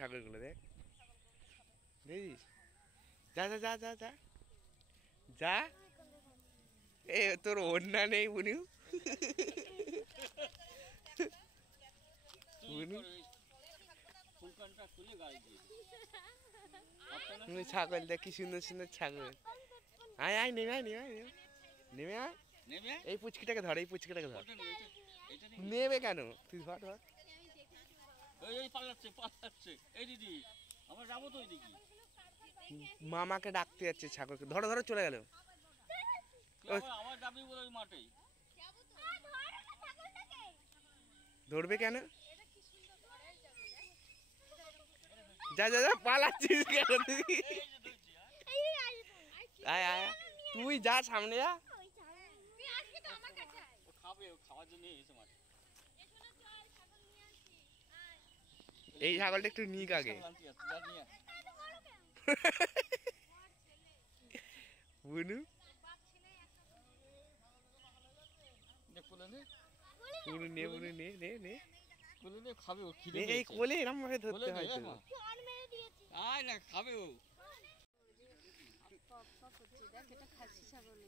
ছাগলগুলো দেখ, দেখিস? যা যা যা যা যা যা। এ তোর ওড়না নেই বুনু, ছাগল দেখ কি সুন্দর সুন্দর ছাগল। আয় আয় নেমে আয়, নেমে আয়, নেমে আয়। এই পুচকিটাকে ধর, এই পুচকিটাকে ধর। নেবে কেন? তুই ধর ধর। মামাকে ডাকতে যাচ্ছে ছাগলকে, ধরো ধরো চলে গেল। ধরবে কেন? যা যা যা, পালাচ্ছিস কেন তুই? আয় আয়, তুই যা সামনে যা। এই ছাগলটা একটু নিক আগে। বুনু বুনু নে, বুনু নে নে নে, খাবে ও, এই কোলে এরকম ভাবে ধরতে হয় তো। আয় না, খাবে ও। এটা খাসি ছাগল,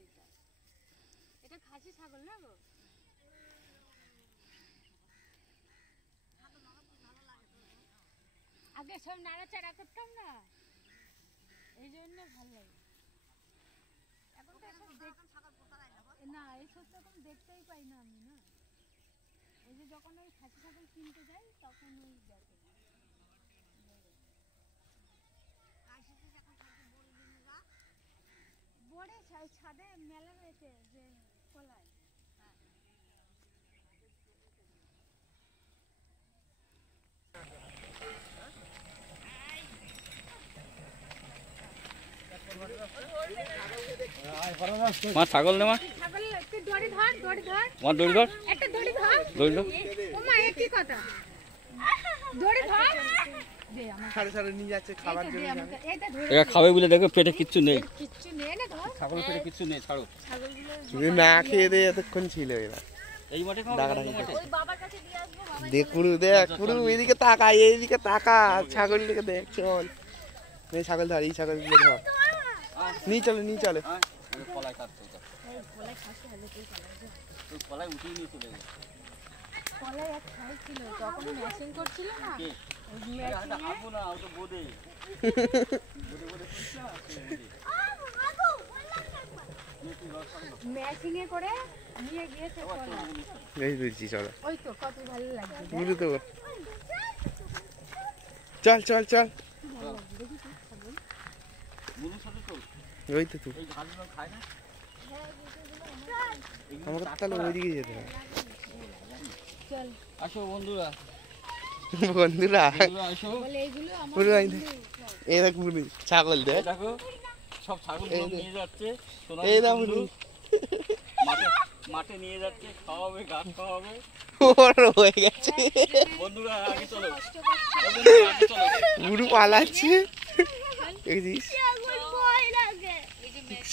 এটা খাসি ছাগল না গো। আগে সব নাড়াচাড়া করতাম না, এই জন্য ভালো লাগে। এখন তো না, এই সব রকম দেখতেই পাই না আমি না। ওই যে যখন ওই খাসি ছাগল কিনতে যাই তখন ওই দেখে বড়ে ছাদে মেলা হয়েছে যে কলায়। মা ছাগল নে, মা দড়ি ধর, দড়ি ধর, মা দড়ি ধর, একটা দড়ি ধর, দড়ি ধর। ও মা এ কি কথা, দড়ি ধর। সাড়ে সাড়ে নিয়ে যাচ্ছে খাবার জন্য। এরা খাবে বলে দেখো, পেটে কিচ্ছু নেই, কিচ্ছু নেই না ধর, ছাগলের পেটে কিচ্ছু নেই। ছাড়ো, তুমি না খেয়ে দিয়ে এতক্ষণ ছিল এরা। এই মাঠে খাও, ওই বাবার কাছে দিয়ে আসবো। বাবা দেখ পুরু, দেখ পুরু, এদিকে তাকা, এইদিকে তাকা, ছাগল দিকে দেখ। চল এই ছাগল ধর, এই ছাগল দিকে ধর, নিয়ে চলো নিয়ে চলো। কলাই কাটতো, কলাই খাসি হলে তুই কলাই উঠিয়ে নিয়ে চলে গেল। কলাই এক খাইছিল যখন ম্যাচিং করছিল না, হাঁটবো না, ওটা বোদে ম্যাচিং এ করে নিয়ে গিয়েছে কলাই। এই বুঝছি, চলো। ওই তো কত ভালো লাগছে, পুরু তো চল চল চল, ওই তো তুই আমাকে তাহলে ওইদিকে যেতে হবে। চল আসো বন্ধুরা, বন্ধুরা আসো। বলে এইগুলো আমার পুরু এই দেখ পুরু, ছাগল দেখ, দেখো সব ছাগল নিয়ে যাচ্ছে, এই না পুরু মাঠে নিয়ে যাচ্ছে, খাওয়াবে, ঘাস খাওয়াবে। ওর হয়ে গেছে বন্ধুরা আগে চলো, পুরু পালাচ্ছে। দেখছিস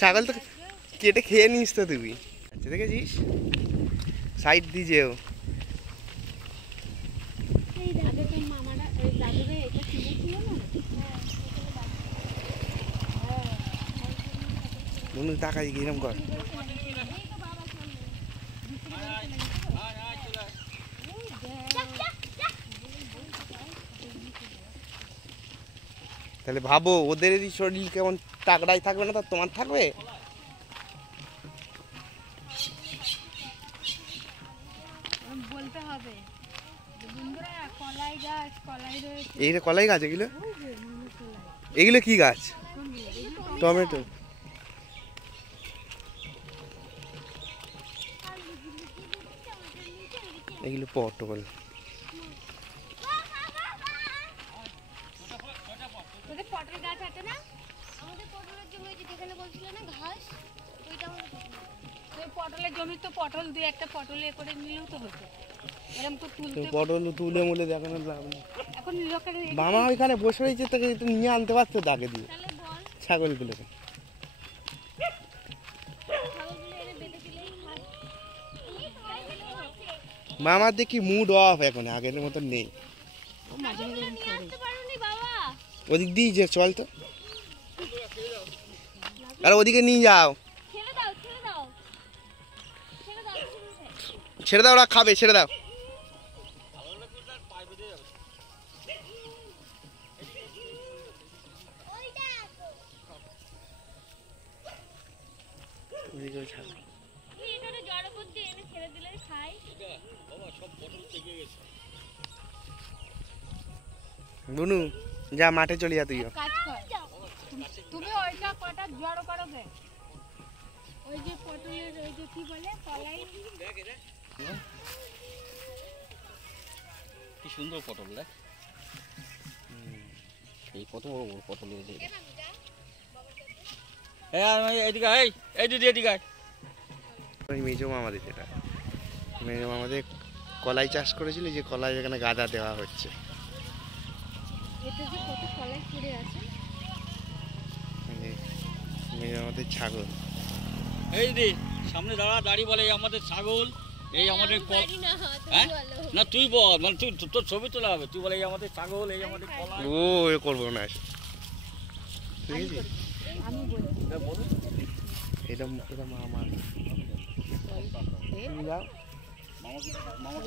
ছাগল তো কেটে খেয়ে নিস তো তুই। আচ্ছা দেখেছিস, সাইড দিয়ে যেও। আগে তো মামারা ওই দাদুরে এটা কিনেছিল না, বন্ধু তাকাই কিরম কর। তাহলে ভাবো ওদেরই শরীর কেমন তাগড়াই থাকবে না, তা তোমার থাকবে? বলতে হবে বন্ধুরা, কলাই গাছ, কলাই রয়েছে। এই কলাই গাছ, এগুলো এগুলো কি গাছ? টমেটো। এগুলো পটল। তোদের পটল গাছ আছে না? আমাদের পটলের জমি যেখানে বলছিল না ঘাস, ওইটা হলো ওই পটলের জমি। তো পটল দুই একটা পটল এ করে নিলেও তো হতো, এরকম তো তুলতে। পটল তুলে মুলে দেখানোর লাভ নেই। এখন লোকের মামা ওইখানে বসে রয়েছে, তোকে একটু নিয়ে আনতে পারতো তাকে দিয়ে তাহলে বল, ছাগলগুলোকে। ছাগলগুলো এনে বেঁধে দিলেই খায়। মামার দেখি মুড অফ এখন, আগের মতন নেই। মাঝে মাঝে ওদিক দিয়ে যে চল তো, আর ওদিকে নিয়ে যাও, ছেড়ে দাও, ওরা খাবে, ছেড়ে দাও। বুনু যা মাঠে চলে যা তুইও। কাজ কর, তুমি ওইটা কটা জড়ো করো গে। ওই যে পটলের ওই যে কি বলে কলাই, কি সুন্দর পটল দেখ, এই কত বড় বড় পটল হয়েছে। এদিকে এই দিদি এদিকে। মেজো মামাদের, এটা মেজো মামাদের কলাই চাষ করেছিল, যে কলাই এখানে গাদা দেওয়া হচ্ছে। এতে যে কত কলাই পড়ে আছে। মেজো মামাদের ছাগল। এই দিদি সামনে দাঁড়িয়ে বলে এই আমাদের ছাগল, এই আমাদের হ্যাঁ না তুই বল, মানে তুই তোর ছবি তোলা হবে, তুই বলে এই আমাদের ছাগল, এই আমাদের কলা। ও এ করবো না, ঠিক আছে আমি বলি এটা এটা মামা,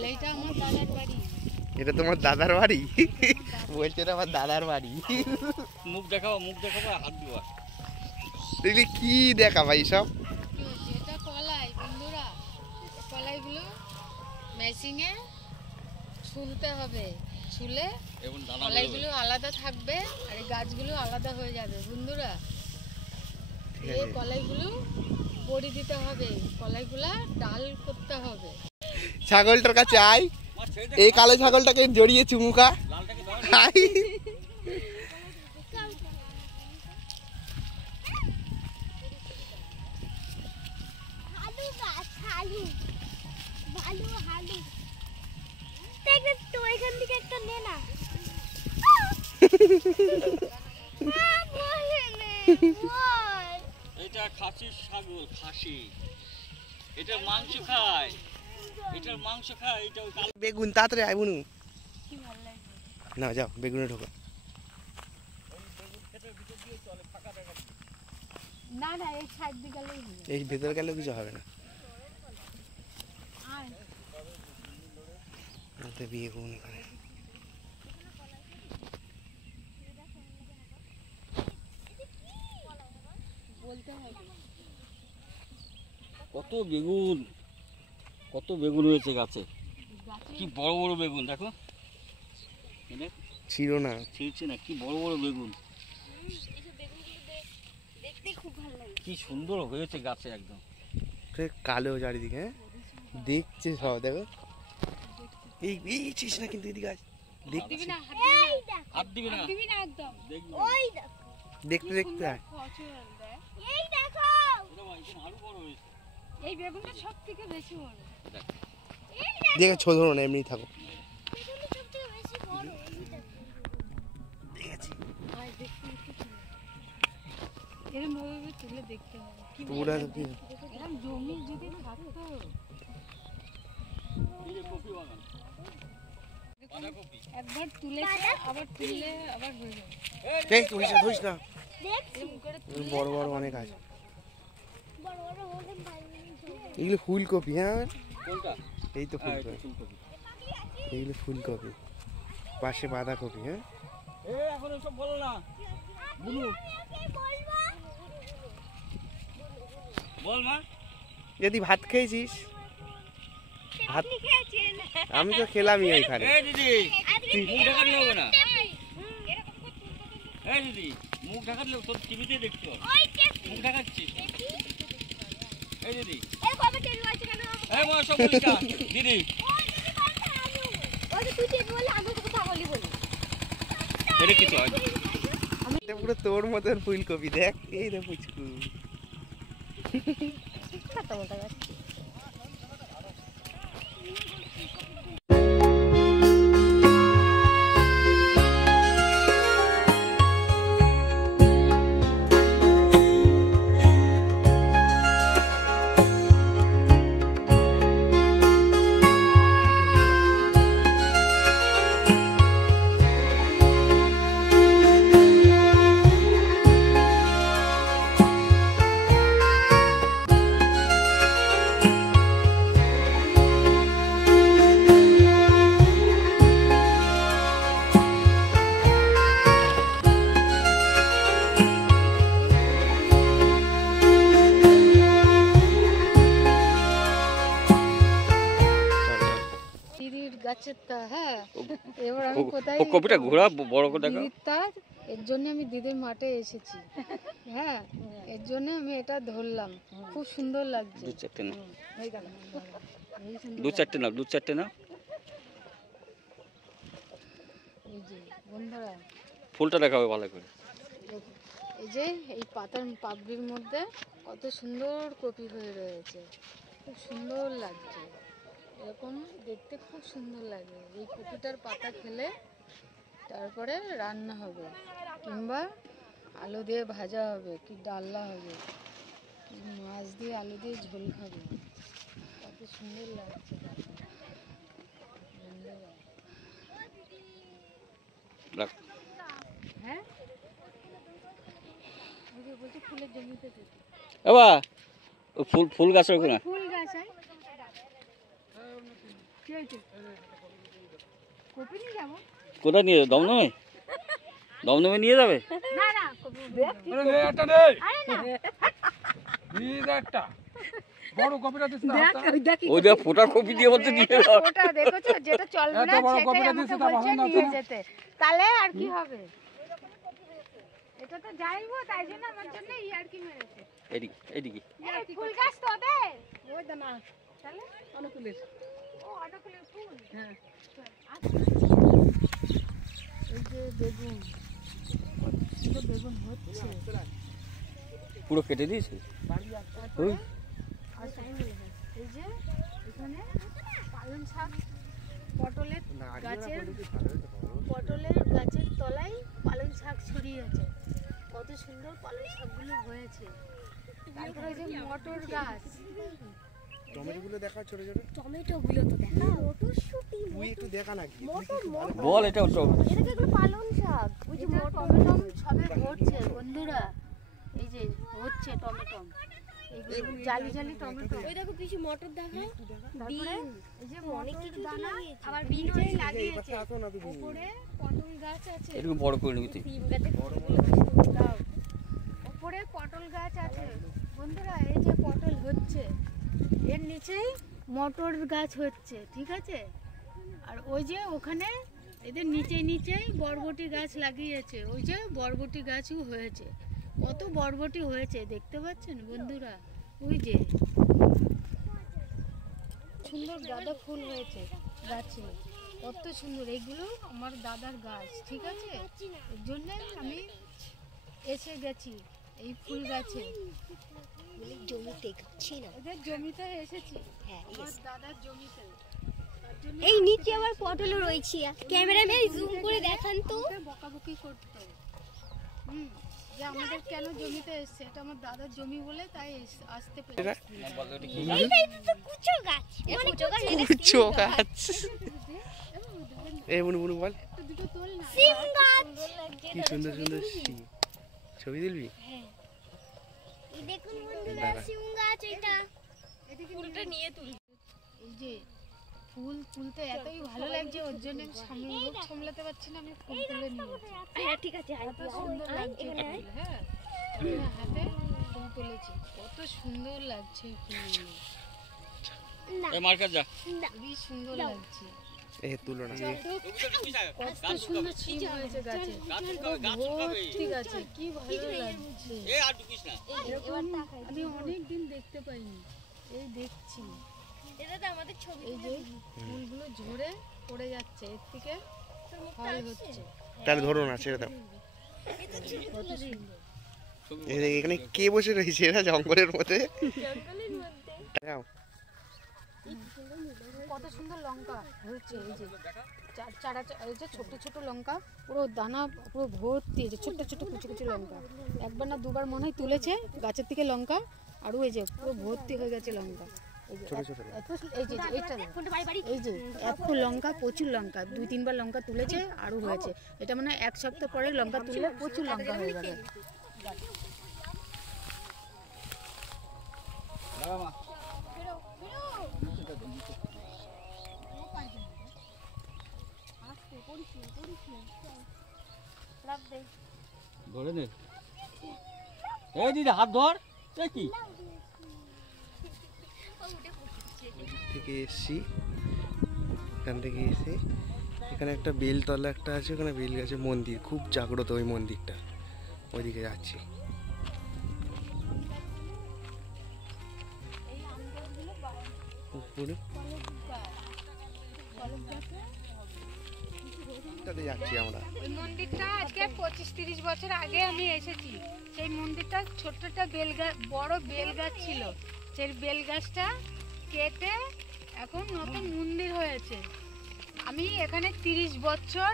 এইটা আমার দাদার বাড়ি। এটা তোমার দাদার বাড়ি? বলছে এটা আমার দাদার বাড়ি। মুখ দেখাবো, মুখ দেখাবো, হাত দিবা। দেখলি কি দেখা ভাই সব। এটা কলাই বন্ধুরা, কলাইগুলো মেশিনে ছুলতে হবে, ছুলে কলাইগুলো আলাদা থাকবে আর এই গাছগুলো আলাদা হয়ে যাবে বন্ধুরা। এই কলাইগুলো বড়ি দিতে হবে, কলাইগুলা ডাল করতে হবে। ছাগলটার কাছে আয়, এই কালো ছাগলটাকে জড়িয়ে চুমুকা। আয় এটা খাসির ছাগল, খাসি, এটা মাংস খায়, এটার মাংস খায়। এটা বেগুন তাড়াতাড়ি আয় বুনু, না যাও বেগুনে ঢোকা। না না এই সাইড দিকে গেলেই হবে। এই ভেতরে গেলে কিছু হবে না। বেগুন বলতে হবে কত বেগুন, কত বেগুন হয়েছে গাছে, কি বড় বড় বেগুন দেখো, ছিল না, ছিঁড়ছে না, কি বড় বড় বেগুন, কি সুন্দর হয়েছে গাছে একদম। কালো চারিদিকে, হ্যাঁ দেখছে সব, দেখো এই চিস না কিন্তু এদিকে আজ দিবি না, হাত দিবি না, দিবি না একদম। ওই দেখতে দেখতে আয়। এই দেখো আরো বড় হয়েছে, এই বেগুনটা সব থেকে বেশি বড়। দেখে ছোট না, এমনি থাকো। এরকম ভাবে তুলে দেখতে হবে, পুরা এরকম জমি যদি থাকতো। একবার তুলেছে, আবার তুললে আবার হয়ে যাবে। এই তুলিস না, ধরিস না, বড় বড় অনেক আছে। এগুলো ফুলকপি, হ্যাঁ কোনটা? এই তো ফুলকপি, এইগুলো ফুলকপি, পাশে বাঁধাকপি। হ্যাঁ এখন এসব বলো না বুনু, বল মা। যদি ভাত খেয়েছিস, ভাত আমি তো খেলামই ওইখানে। এই দিদি মুখ ঢাকালে হবে না, এই দিদি মুখ ঢাকালে তোর টিভিতে দেখছো, মুখ ঢাকাচ্ছিস। এই দিদি এই মা সব বলিস না দিদি, এটা কিছু হয় পুরো তোর মতন ফুলকপি, দেখ এই রে পুচকু। গাছের তা, হ্যাঁ। এবার আমি কোথায় কপিটা ঘোরা বড় করে দেখা। দিদির তার, এর জন্য আমি দিদির মাঠে এসেছি। হ্যাঁ, এর জন্য আমি এটা ধরলাম, খুব সুন্দর লাগছে। দু চারটে না, এই সুন্দর দু চারটে না, দু চারটে না। এই যে বন্ধুরা, ফুলটা দেখাবে ভালো করে। দেখো, এই যে এই পাতার পাপড়ির মধ্যে কত সুন্দর কপি হয়ে রয়েছে, খুব সুন্দর লাগছে। এরকম দেখতে খুব সুন্দর লাগে। এই কপিটার পাতা খেলে তারপরে রান্না হবে, কিংবা আলু দিয়ে ভাজা হবে, কি ডালনা হবে, কি মাছ দিয়ে আলু দিয়ে ঝোল খাবে, কত সুন্দর লাগছে। রাখ। হ্যাঁ, ওই যে বলছি ফুলের জমিতে যেতে। বাবা ও ফুল গাছের ওখানে ফুল গাছ হয়, কি হয়েছে? কপি নিয়ে যাবো? কোথায় নিয়ে যাবে? দমদমে? দমদমে নিয়ে যাবে? না না, কপি ওই দেখ ফোটা কপি দিয়ে বলতে নিয়ে যাও। ওটা দেখেছো, যেটা চলবে না সেটাই আমাকে বলছে নিয়ে যেতে, তাহলে আর কি হবে? এটা তো যাইবো, তাই জন্য আমার জন্য আর কি মেরেছে। এদিকে এদিকে ফুল গাছ তো ওদের ওই দা না, তাহলে অনুকূলের, ও অনুকূলের ফুল। হ্যাঁ, এই যে বেগুন, কত বেগুন হচ্ছে, পুরো কেটে দিয়েছে। ওই এই যে এখানে পালং শাক, পটলের গাছের তলায় পালং শাক ছড়িয়েছে, কত সুন্দর পালং শাকগুলো হয়েছে। তারপরে ওই যে মটর গাছ, টমেটোগুলো দেখা, ছোট ছোট টমেটোগুলো তো দেখা, মটরশুঁটি, তুই একটু দেখা না কি বল এটা এগুলো পালং শাক, ওই যে টমেটো সবে হচ্ছে বন্ধুরা, এই যে হচ্ছে টমেটো, এইগুলো জালি জালি টমেটো। ওই দেখো কিছু মটর দেখা, বিন, এই যে অনেক কিছু দানা, আবার বিন লাগিয়েছে। উপরে পটল গাছ আছে, এরকম বড় করে নিবি তুই। উপরে পটল গাছ আছে বন্ধুরা, এই যে পটল হচ্ছে, এর নিচেই মটর গাছ হচ্ছে, ঠিক আছে। আর ওই যে ওখানে এদের নিচে নিচেই বরবটি গাছ লাগিয়েছে, ওই যে বরবটি গাছও হয়েছে, কত বরবটি হয়েছে দেখতে পাচ্ছেন বন্ধুরা। ওই যে সুন্দর গাঁদা ফুল হয়েছে গাছে, কত সুন্দর। এগুলো আমার দাদার গাছ, ঠিক আছে, এর জন্য আমি এসে গেছি এই ফুল গাছে, জমিতে গাছি না, এদের জমিতে এসেছি, হ্যাঁ আমার দাদার জমিতে। এই নিচে আবার পটলও রয়েছে, ক্যামেরাম্যান জুম করে দেখান তো। বকাবকি করতো, যে আমাদের কেন জমিতে এসছে, এটা আমার দাদার জমি বলে তাই আসতে পেরেছি। এইটা তো কুচো গাছ, মানে কুচো গাছ। এই বুনু বুনু বল, দুটো তোল না, সিম গাছ, কি সুন্দর সুন্দর সিম। ছবি তুলবি? এই দেখুন বন্ধুরা সিম গাছ, এটা ফুলটা নিয়ে তুলি। এই যে ফুল তুলতে এতই ভালো লাগছে, ওর জন্য আমি সামনে মুখ সামলাতে পারছি না, আমি ফুল তুলে নিয়েছি। হ্যাঁ ঠিক আছে, কত সুন্দর লাগছে ফুল, হ্যাঁ, আমি হাতে ফুল তুলেছি, কত সুন্দর লাগছে ফুল, এই মার্কেট যা। খুবই সুন্দর লাগছে। এ তুলো না, কত সুন্দর সিম হয়েছে গাছে, ভর্তি গাছে, কি ভালো লাগছে। এই আর ঢুকিস না। এরকম আমি অনেক দিন দেখতে পাইনি, এই দেখছি। এটা তো আমাদের ছবি, এই যে ফুলগুলো ঝরে পড়ে যাচ্ছে, এর থেকে ফল হচ্ছে, তাহলে ধরো না, ছেড়ে দাও। কত সুন্দর। এখানে কে বসে রয়েছে এরা জঙ্গলের মধ্যে? যাও। কত সুন্দর লঙ্কা হচ্ছে, এই যে চারা, এই যে ছোট ছোট লঙ্কা, পুরো দানা পুরো ভর্তি, এই যে ছোট ছোট কুচি কুচি লঙ্কা, একবার না দুবার মনে হয় তুলেছে গাছের থেকে লঙ্কা, আরও এই যে পুরো ভর্তি হয়ে গেছে লঙ্কা। এই যে এই যে এইটা, এই যে এত লঙ্কা, প্রচুর লঙ্কা, 2-3 বার লঙ্কা তুলেছে, আরও হয়েছে। এটা মানে 1 সপ্তাহ পরে লঙ্কা তুললে প্রচুর লঙ্কা হয়ে যাবে। ধরে নে। এই দিদি হাত ধর, কি থেকে এসছি এখান থেকে এসে এখানে একটা বেলতলা একটা আছে, ওখানে বেল গাছের মন্দির, খুব জাগ্রত ওই মন্দিরটা, ওইদিকে যাচ্ছি। উপরে যাচ্ছি আমরা। ওই মন্দিরটা আজকে 25-30 বছর আগে আমি এসেছি। সেই মন্দিরটা ছোট্টটা বড় বেল গাছ ছিল, সেই বেল গাছটা কেটে এখন নতুন মন্দির হয়েছে। আমি এখানে 30 বছর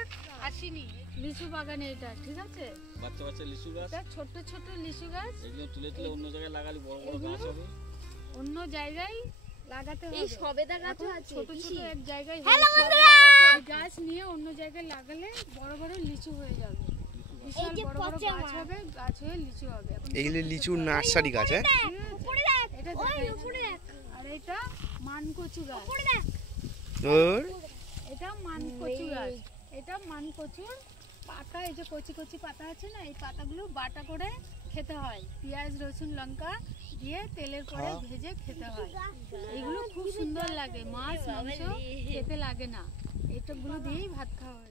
আসিনি। লিচু বাগানে এটা, ঠিক আছে, বাচ্চা বাচ্চা লিচু গাছ, এটা ছোট ছোট লিচু গাছ, এগুলো তুলে তুলে অন্য জায়গায় লাগালে বড় বড় গাছ হবে। অন্য জায়গায় লাগাতে হবে। এই সবেদা গাছও আছে। ছোট ছোট এক জায়গায় হ্যালো হয়েছে। বন্ধুরা, এই গাছ নিয়ে অন্য জায়গায় লাগালে বড় বড় লিচু হয়ে যাবে। এই বিশাল যে বড় বড় পচা গাছ মাছ। হবে, গাছ হয়ে লিচু হবে। এখন এইগুলো লিচুর নার্সারি গাছ, হ্যাঁ? উপরে দেখ, এটা ওই দেখাচ্ছি। উপরে দেখ, আর এটা মানকচু গাছ, উপরে দেখ। ওর এটা মানকচু গাছ। এটা মানকচুর পাতা, এই যে কচি কচি পাতা আছে না, এই পাতাগুলো বাটা করে খেতে হয়। পেঁয়াজ রসুন লঙ্কা দিয়ে তেলের পরে ভেজে খেতে হয়। এইগুলো খুব সুন্দর লাগে, মাছ মাংস খেতে লাগে না, এইটাগুলো দিয়েই ভাত খাওয়া হয়।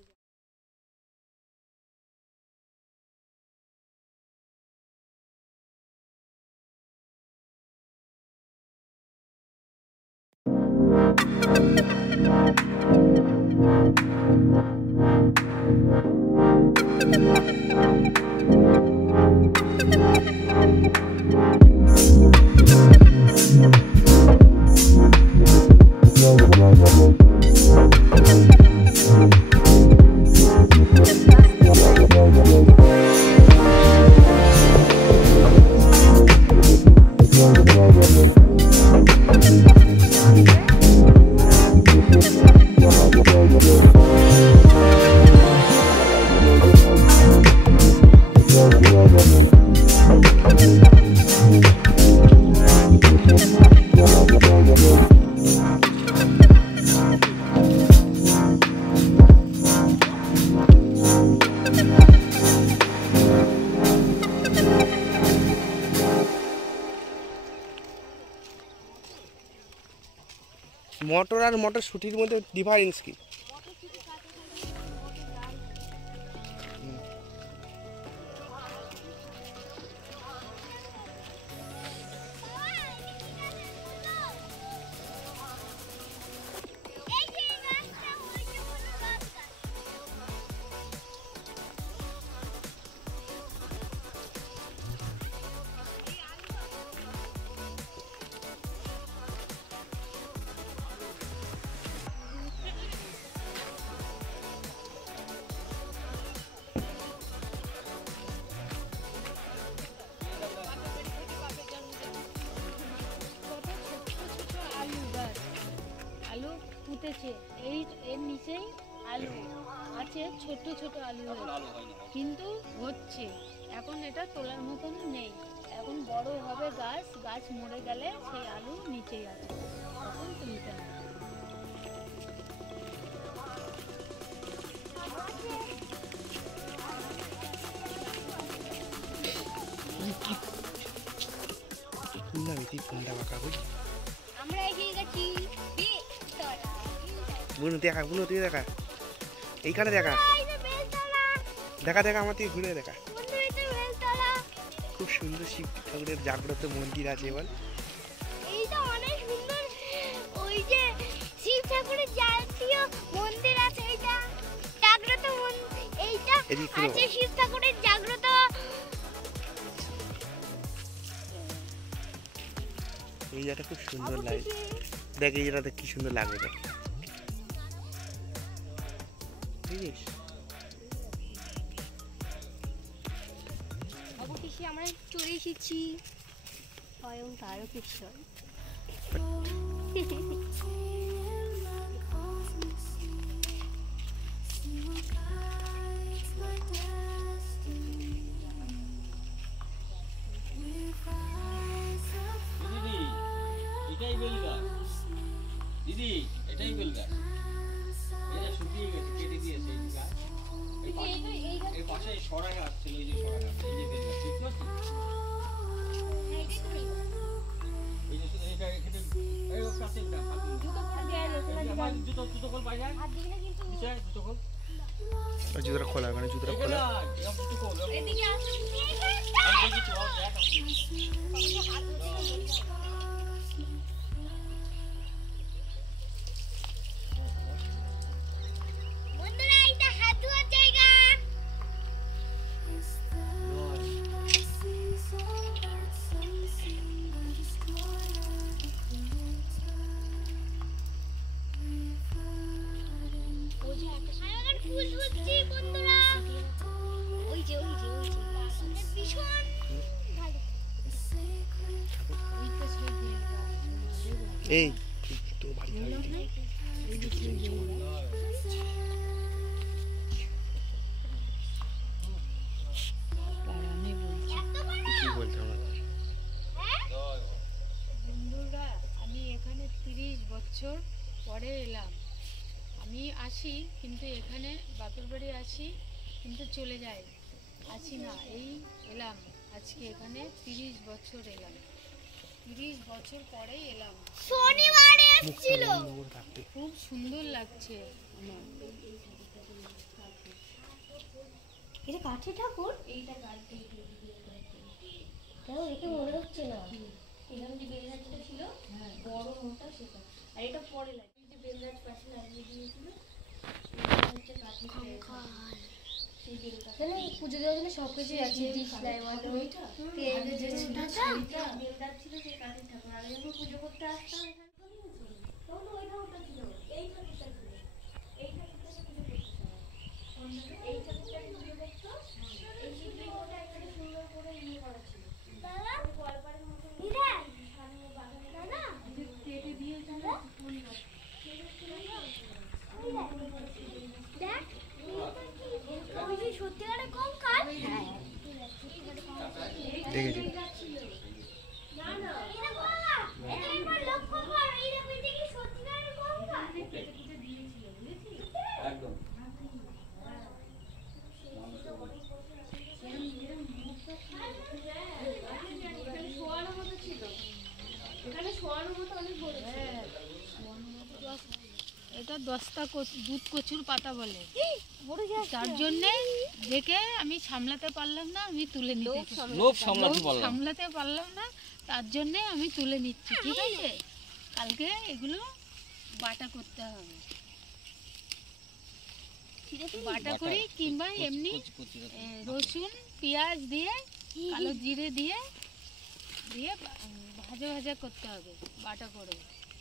মটর আর মটরশুটির মধ্যে ডিফারেন্স কি? এই যে গাছটা, ওই যে বড় গাছটা। আলু গাছ, আলু পুঁতেছে, এই এর নিচেই আলু আছে, ছোট ছোট আলু হয়েছে, কিন্তু হচ্ছে এখন এটা তোলার মতন নেই। এখন বড় হবে গাছ, গাছ মরে গেলে সেই আলু নিচেই আছে, তখন তুলতে হবে। না বেশি ফোনটা বাঁকা বুঝ। আমরা এগিয়ে গেছি বেলতলা। বুনু দেখা, বুনু তুই দেখা, এইখানে দেখা, এই যে বেলতলা, দেখা দেখা আমার থেকে ঘুরে দেখা। বন্ধু এই যে বেলতলা। খুব সুন্দর শিব ঠাকুরের জাগ্রত মন্দির আছে বল। এইটা অনেক সুন্দর, ওই যে শিব ঠাকুরের জাতীয় মন্দির আছে, এইটা জাগ্রত মন্দির, এইটা এদিক ঘুরে আছে শিব ঠাকুরের জাগ্রত। এই জায়গাটা খুব সুন্দর লাগে, দেখ এই জায়গাটা কি সুন্দর লাগবে দেখ, বুঝিস? অবশেষে আমরা চলে এসেছি স্বয়ং তারকেশ্বর। দিদি এটাই বেল গাছ, দিদি এটাই বেল গাছ, এটা শুকিয়ে গেছে, কেটে দিয়েছে এই গাছ। এর পাশে সরা গাছ ছিল, এই যে সরা গাছ, এই যে বেল গাছ, দেখতে পাচ্ছিস? এই যে এটা এখানে এই কাছে জুতো পরে দেওয়া যেত না। আমার জুতো খোল বাইরে হাত দিবি না কিন্তু নিচে জুতো খোল ওই জুতোটা খোলা, মানে জুতোটা খোলা। এরকম জুতো খোল এদিকে আসুন আমি দেখি তো দেখ বন্ধুরা এটা হাত ধোয়ার জায়গা ফুল ধরছি বন্ধুরা ওই যে ভীষণ ভালো এই তো বাড়ি কি বলতে আমার বন্ধুরা আমি এখানে 30 বছর পরে এলাম। আমি আসি কিন্তু এখানে বাপের বাড়ি আসি কিন্তু চলে যাই, আসি না। এই এলাম আজকে এখানে 30 বছর এলাম, 30 বছর পরেই এলাম। শনিবারে এসেছিল খুব সুন্দর লাগছে আমার। এটা কাঠের ঠাকুর এইটা কাঠের কেন দেখে মনে হচ্ছে না এখানে যে বেলগাছটা ছিল বড় মোটা সেটা আর এটা পরে লাগে এই যে বেলগাছ পাশে লাগিয়ে দিয়েছিল হচ্ছে কাঠের সেই বেলগাছ পুজো দেওয়ার জন্য সব কিছু আছে ওইটা বেলগাছ ছিল সেই কাঠের ঠাকুর আর যখন পুজো করতে আসতাম এখানে তখন ওই ঠাকুরটা ছিল এই ঠাকুরটা ছিল এই ঠাকুরটা পুজো করতে এই ঠাকুরটা পুজো করতো এই শিবলিঙ্গটা এখানে সুন্দর করে ইয়ে করা ছিল দাদা কলপাড়ের মতো সামনে বাগানে দাদা কেটে দিয়েছে না কোন গাছ দেখ ওই যে সত্যিকারে কম কাজ দেখেছি না না এটা বাবা এটা একবার লক্ষ্য কর এই দেখো এটা কি সত্যিকারে কম কাজ দিয়েছিল বুঝেছিস একদম এটা দস্তা দুধ কচুর পাতা বলে, তার জন্য দেখে আমি সামলাতে পারলাম না, আমি তুলে নিতে লোভ সামলাতে পারলাম সামলাতে পারলাম না, তার জন্য আমি তুলে নিচ্ছি। ঠিক আছে, কালকে এগুলো বাটা করতে হবে, বাটা করি কিংবা এমনি রসুন পেঁয়াজ দিয়ে কালো জিরে দিয়ে দিয়ে ভাজা ভাজা করতে হবে, বাটা করে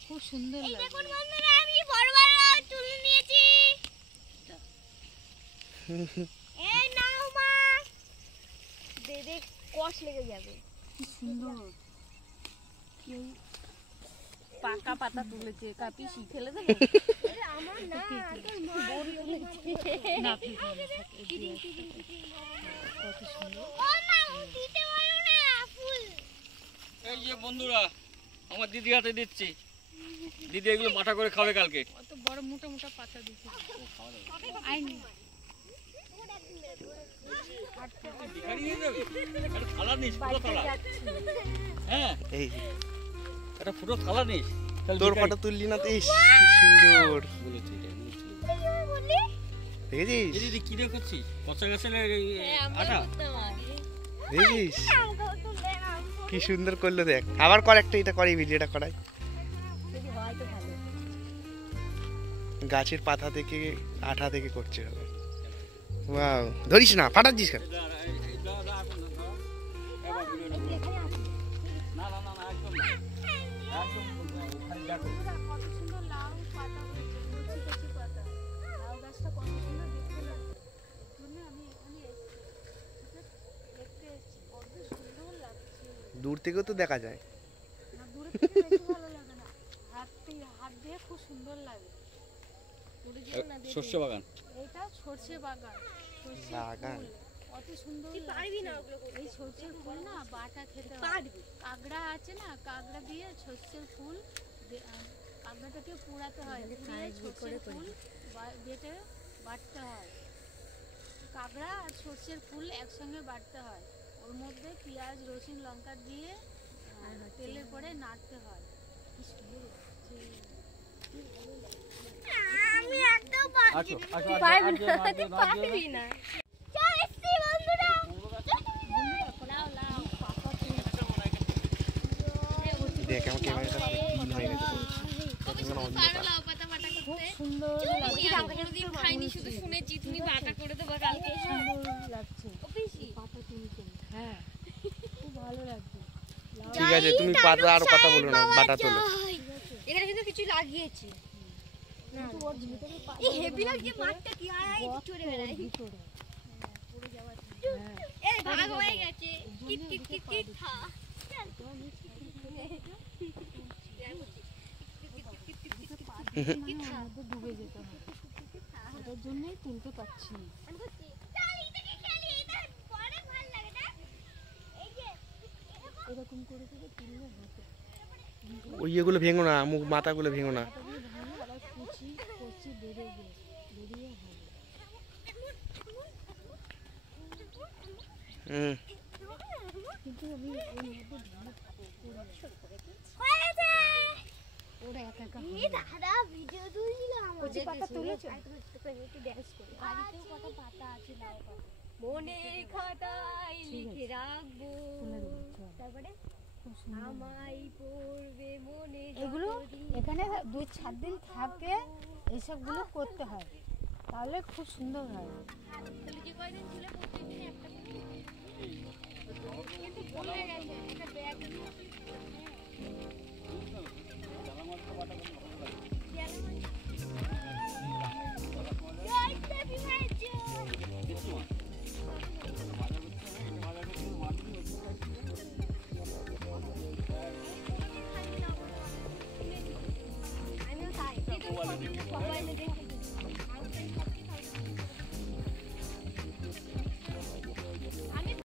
খুব সুন্দর এই লাগবে। দেখুন বন্ধুরা আমি বড় বড় তুলে নিয়েছি এই নাও মা দে কষ লেগে যাবে কি সুন্দর পাকা পাতা তুলেছে, কাপিসি ফেলে দেবে এটা আমার না তোর মা বড় তুলেছে না ফেলে দেবে, কত সুন্দর। ও মা ও দিতে পারো না ফুল এই যে বন্ধুরা আমার দিদি হাতে দিচ্ছি, দিদি এগুলো বাটা করে খাবে কালকে। কত বড় মোটা মোটা পাতা দিচ্ছে। আইনি ভিখারি নিয়ে যাবে? একটা থালা নিস, ফুটো থালা। হ্যাঁ এই একটা ফুটো থালা নিস। তাহলে তোর ভিখারি। ফটো তুললি না তো, ইস কি সুন্দর বলেছি এটা, বলেছি। বললি দেখেছিস এই দিদি কি রে করছিস? পচা গাছের এই আটা? দেখেছিস আমাকে তুলে না কি সুন্দর করলো, দেখ আবার কর একটা, এটা করে ভিডিওটা করাই। যদি হয় তো ভালো গাছের পাতা থেকে আঠা থেকে করছে হবে। ওয়াও, ধরিস না, ফাটাচ্ছিস কেন? এই দাঁড়া, এই দাঁড়া, এখন না, দাঁড়া। এবার ভিডিও নেবো। এখানে আছে না না না না, একদম না। একদম ওখানে দেখো। কত সুন্দর লাউ পাতা হয়েছে, কচি কচি পাতা। লাউ গাছটা কত সুন্দর দেখতে লাগছে, এর জন্য আমি এখানে এসেছি, দেখতে এসেছি, কত সুন্দর লাগছে। দূর থেকেও তো দেখা যায়। না দূরে থেকে বেশি ভালো লাগে না, হাত দিয়ে খুব সুন্দর লাগে। সর্ষে বাগান। এটা সর্ষে বাগান, সর্ষে বাগান। ফুল, কত সুন্দর পারবি না লাগছে। ওগুলো করতে। এই সর্ষের ফুল না বাটা খেতে হয়। পারবি কাঁকড়া আছে না, কাঁকড়া দিয়ে সর্ষের ফুল কাঁকড়াটাকে পোড়াতে হয়, পুড়িয়ে সর্ষের ফুল বেটে বাটতে হয়। কাঁকড়া আর সর্ষের ফুল একসঙ্গে বাটতে হয়, ওর মধ্যে পেঁয়াজ রসুন লঙ্কা দিয়ে তেলে পরে নাড়তে হয়। কি সুন্দর লাগছে। আসো আসো পারবি না, তুই পারবি না। চল এসছি বন্ধুরা। দেখ আমার ক্যামেরাটা ক্লিন হয়ে গেছে খুব সুন্দর কোনোদিন খাইনি, শুধু শুনেছি তুমি বাটা করে দেবো কালকে। লাগছে পাতা তুলতে। হ্যাঁ খুব ভালো লাগছে। ঠিক আছে তুমি পাতা আর কথা বলো না বাটা তোলো এখানে কিন্তু কিছু লাগিয়েছি। কিন্তু ওর ভিতরে এই হেভি লাগছে মাঠটা, কি আয় চড়ে বেড়ায়। ভিতরে এই ভাগ হয়ে গেছে, কিট কিট কিট কিট খা। মধ্যে ডুবে যেতে হবে, ওটার জন্যই তুলতে পারছি না। এরকম করে করে তুললে হতো। ওই ইয়েগুলো ভেঙো না, মুখ মাথাগুলো ভেঙো না। পাতাগুলো ভাঙে আবার কুচি কচি বেরিয়ে হবে। হুম কিন্তু আমি এর মধ্যে ঢেলে খাবো ওরা একা একা হবে না। দাদা ভিডিও তুলছিলাম, কচি পাতা তুলেছো? একটু ড্যান্স করি। বাড়িতেও কত পাতা আছে, মনের খাতায় লিখে রাখবো, তুলে দেবো চল। তারপরে খুব সুন্দর। আমায় পড়বে মনে এগুলো যতদিন। এখানে 2-4 দিন থাকে, এইসবগুলো করতে হয়, তাহলে খুব সুন্দর হয়। তাহলে যে কয়দিন ছিল প্রত্যেকদিন একটা করে কিন্তু ভুলে গেছে এটা ব্যাগ আমিও খাই, সবাই দেখে